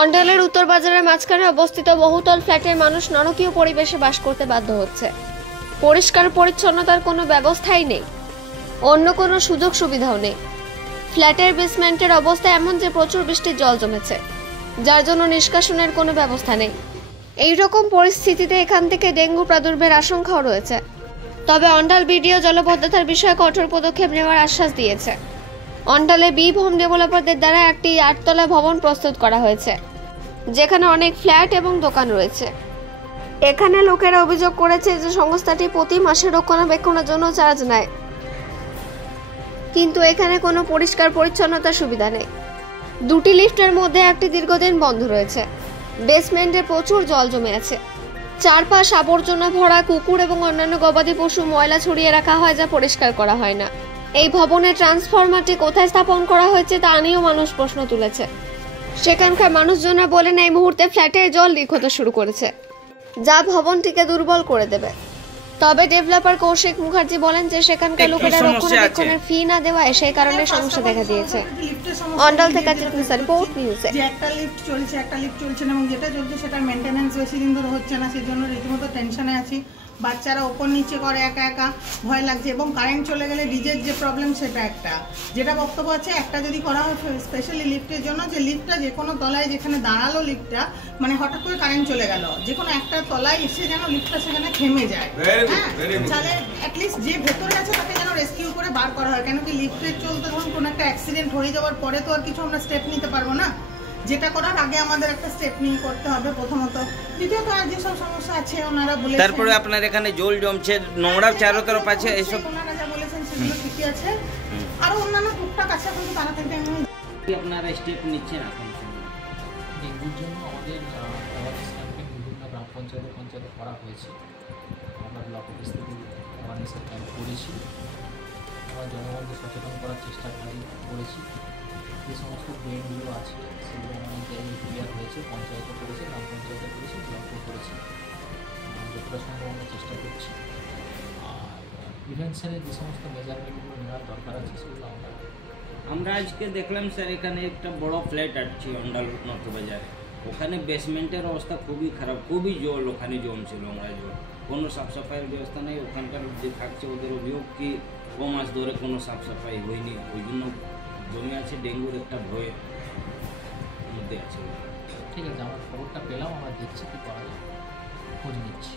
অন্ডালের উত্তর বাজারের মাঝখানে অবস্থিত বহুতল ফ্ল্যাটের মানুষ নরকীয় পরিবেশে বাস করতে বাধ্য হচ্ছে। পরিষ্কার পরিচ্ছন্নতার কোনো ব্যবস্থাই নেই, অন্য কোনো সুযোগ সুবিধাও নেই। ফ্ল্যাটের বেসমেন্টের অবস্থা এমন যে প্রচুর বৃষ্টির জল জমেছে, যার জন্য নিষ্কাশনের কোনো ব্যবস্থা নেই। এই রকম পরিস্থিতিতে এখান থেকে ডেঙ্গু প্রাদুর্ভের আশঙ্কাও রয়েছে। তবে অন্ডাল বিডিও জলবদ্ধতার বিষয়ে কঠোর পদক্ষেপ নেওয়ার আশ্বাস দিয়েছে। অন্ডালে বীভ হোম ডেভেলপারদের দ্বারা একটি 8তলা ভবন প্রস্তুত করা হয়েছে, যেখানে অনেক ফ্ল্যাট এবং দোকান রয়েছে। এখানে লোকেরা অভিযোগ করেছে যে সংস্থাটি প্রতি মাসে রক্ষণাবেক্ষণের জন্য চার্জ নেয়, কিন্তু এখানে কোনো পরিষ্কার পরিচ্ছন্নতার সুবিধা নেই। দুটি লিফটের মধ্যে একটি দীর্ঘদিন বন্ধ রয়েছে। বেসমেন্টে প্রচুর জল জমে আছে। চারপাশ আবর্জনা ভরা, কুকুর এবং অন্যান্য গবাদি পশু ময়লা ছড়িয়ে রাখা হয়, যা পরিষ্কার করা হয় না। এই ভবনের ট্রান্সফরমারটি কোথায় স্থাপন করা হয়েছে তা নিয়েও মানুষ প্রশ্ন তুলেছে। সেখানকার মানুষজনরা বলেন এই মুহূর্তে ফ্ল্যাটের জল লিক হতে শুরু করেছে, যা ভবনটিকে দুর্বল করে দেবে। তবে ডেভেলপার কৌশিক মুখার্জি বলেন যে সেখানকার লোকেরা রক্ষণাবেক্ষণের ফি না দেওয়ায় সেই কারণে সমস্যা দেখা দিয়েছে। অন্ডাল থেকে রিপোর্ট নিউজে। একটা লিফট চলছে না, এবং যেটা চলছে সেটার মেইনটেনেন্স বেশি দিন ধরে হচ্ছে না, সেজন্য রীতিমতো টেনশনে আছি। বাচ্চারা ওপর নিচে করে একা একা, ভয় লাগছে। এবং কারেন্ট চলে গেলে ডিজের যে প্রবলেম, সেটা একটা যেটা বক্তব্য আছে, একটা যদি করা হয় স্পেশালি লিফটের জন্য, যে লিফটটা যে কোনো তলায় যেখানে দাঁড়ালো লিফটটা, মানে হঠাৎ করে কারেন্ট চলে গেল, যে কোনো একটা তলায় এসে যেন লিফটটা সেখানে থেমে যায়। হ্যাঁ, তাহলে অ্যাটলিস্ট যে ভেতরে আছে তাকে যেন রেস্কিউ করে বার করা হয়। কেন কি লিফটের চলতে ধরুন কোনো একটা অ্যাক্সিডেন্ট হয়ে যাওয়ার পরে তো আর কিছু আমরা স্টেপ নিতে পারবো না। যেটা করার আগে আমাদের একটা স্টেপ নিয়ে করতে হবে প্রথমত। দ্বিতীয়ত আর যেসব সমস্যা আছে ওনারা বলেছেন, তারপরে আপনার এখানে জল জমছে, নোংরা চারো তরফ আছে, এইসব ওনারা যা বলেছেন সেগুলো ঠিকই আছে। আরো অন্যান্য টুকটাক আছে, কিন্তু তারা থেকে আপনারা স্টেপ নিচ্ছেন এখন। ডেঙ্গুর জন্য আমাদের অ্যাওয়ারনেস ক্যাম্পেইন বিভিন্ন গ্রাম পঞ্চায়েতে করা হয়েছে। আমরা ব্লক অফিস থেকে অ্যাওয়ারনেসের ক্যাম্প করেছি, আমরা জনগণকে সচেতন করার চেষ্টা করেছি। যে সমস্ত ড্রেনগুলো আছে সেগুলো অনেক জায়গায় ক্লিয়ার হয়েছে, পঞ্চায়েতও করেছে, গ্রাম পঞ্চায়েতও করেছে, ব্লকও করেছে। যতটা সম্ভব আমরা চেষ্টা করছি। আর প্রিভেনশনের যে সমস্ত মেজারমেন্টগুলো নেওয়ার দরকার আছে সেগুলো আমরা আজকে দেখলাম স্যার, এখানে একটা বড় ফ্ল্যাট আছে অন্ডাল নর্থ বাজারে। ওখানে বেসমেন্টের অবস্থা খুবই খারাপ, খুবই জল ওখানে জমছে, নোংরা জল, কোনো সাফ সাফাইয়ের ব্যবস্থা নেই। ওখানকার যে থাকছে ওদের অভিযোগ কি ক মাস ধরে কোনো সাফ সাফাই হয়নি, ওই জন্য জমে আছে, ডেঙ্গুর একটা ভয়ের মধ্যে আছে। ঠিক আছে, আমরা খবরটা পেলাম, আমরা দেখছি কী করা যায়, খোঁজ নিচ্ছি।